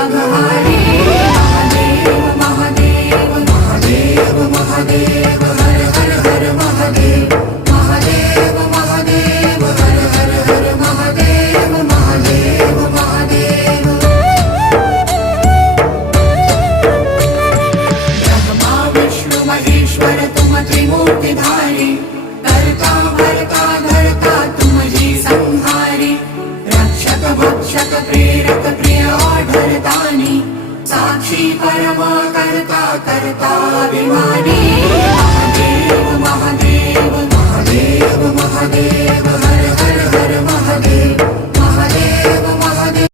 अघहारी महादेव महादेव महादेव महादेव हर हर हर महादेव महादेव महादेव हर हर हर महादेव महादेव महादेव ब्रह्मा विष्णु महेश्वर तुम त्रिमूर्तिधारी करता भरता धरता तुम ही संहारी रक्षक भक्षक प्रेरक प्रिय आढरतानी साक्षी परम करता करता अभिमानी महादेव महादेव महादेव महादेव हर हर हर महादेव महादेव